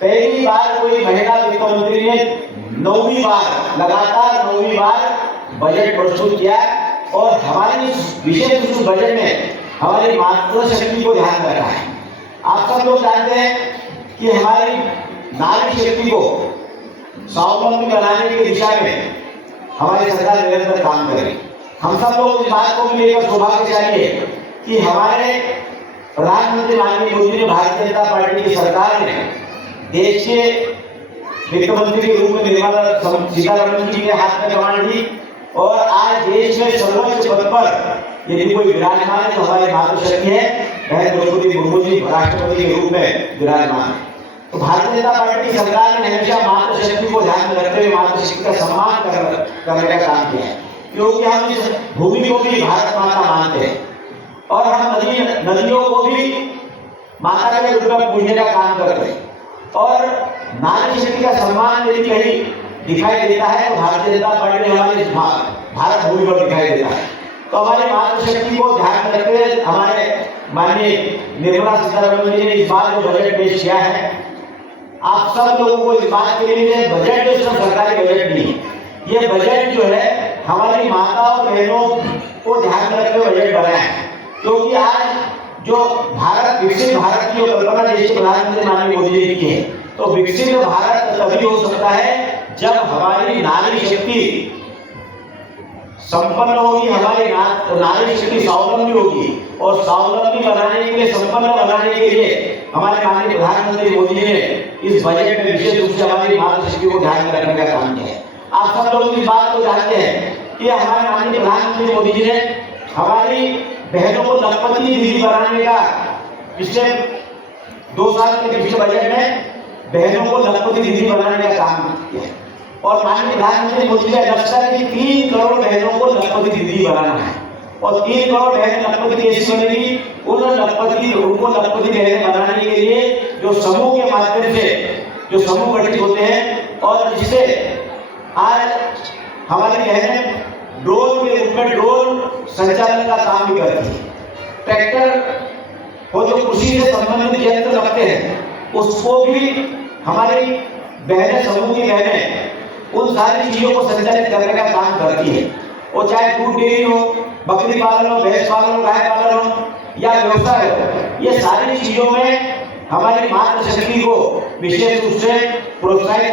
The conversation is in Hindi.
पहली बार कोई महिला वित्त मंत्री ने 9वीं बार लगातार 9वीं बार बजट प्रस्तुत किया और हमारी विशेष रूप बजट में हमारी मातृशक्ति को ध्यान में रखा है। आप सब लोग जानते हैं कि हमारी नारी शक्ति को स्वावलंबी बनाने की दिशा में हमारी सरकार निरंतर काम कर रही। हम सब लोग इस बात को लेकर सौभाग्यशाली है कि हमारे प्रधानमंत्री माननीय मोदी ने भारतीय जनता पार्टी की सरकार ने देश के वित्त मंत्री के रूप में निर्मला सीतारमण जी के हाथ में कमान दी और आज देश में सर्वोच्च पद पर यदि कोई विराजमान है तो हमारी मातृशक्ति है, बहन द्रौपदी मुर्मू जी राष्ट्रपति के रूप में विराजमान है। तो भारतीय जनता पार्टी की सरकार ने हमेशा मातृशक्ति को ध्यान में रखते हुए मातृशक्ति का सम्मान करने का काम किया है, क्योंकि हम इस भूमि को भी भारत माता मानते हैं और हम नदियों को भी माता के रूप में पूजने का काम करते हैं। और नारी शक्ति का सम्मान यदि कहीं दिखाई देता है तो भारतीय जनता पार्टी ने हमारे भारत भूमि पर दिखाई देता है। तो हमारी मातृशक्ति को ध्यान में रखते हुए हमारे माननीय निर्मला सीतारमण जी ने इस बार जो बजट पेश किया है, आप सब लोगों को इस बात के लिए बजट जो सिर्फ सरकारी बजट नहीं है, ये बजट जो है हमारी माता और बहनों को ध्यान में रखते हुए बजट बनाया है। क्योंकि आज जो भारत विकसित भारत की जो कल्पना देश के प्रधानमंत्री माननीय मोदी जी की है, तो विकसित भारत तभी हो सकता है जब हमारी नारी शक्ति संपन्न होगी, हमारी नारी शक्ति स्वावलंबी होगी और स्वावलंबी बनाने के लिए, संपन्न बनाने के लिए हमारे माननीय प्रधानमंत्री मोदी जी ने इस बजट में विशेष रूप से हमारी मातृशक्ति को ध्यान में रखने का काम किया है। आप सब लोग इस बात को जानते हैं कि हमारे माननीय प्रधानमंत्री मोदी जी ने हमारी बहनों को लखपति दीदी बनाने का पिछले 2 साल के पिछले बजट में बहनों को लखपति दीदी बनाने का काम किया है और माननीय प्रधानमंत्री मोदी का लक्ष्य है कि 3 करोड़ बहनों को लखपति दीदी बनाना है और 3 करोड़ बहनें लखपति कैसी बनेगी, उनको लखपति बहनें बनाने के लिए जो समूह के माध्यम से जो समूह गठित होते हैं और जिससे आज हमारी बहनें ड्रोन के रूप में ड्रोन संचालन का काम भी करती है। ट्रैक्टर और जो कृषि से संबंधित यंत्र रखते हैं उसको भी हमारी बहनें, समूह की बहनें उन सारी चीजों को संचालित करने का काम करती है। वो चाहे दूध डेयरी हो, बकरी पालन हो, भैंस पालन हो, गाय पालन हो या व्यवसाय हो, ये सारी चीजों में हमारी मातृशक्ति को विशेष रूप से प्रोत्साहित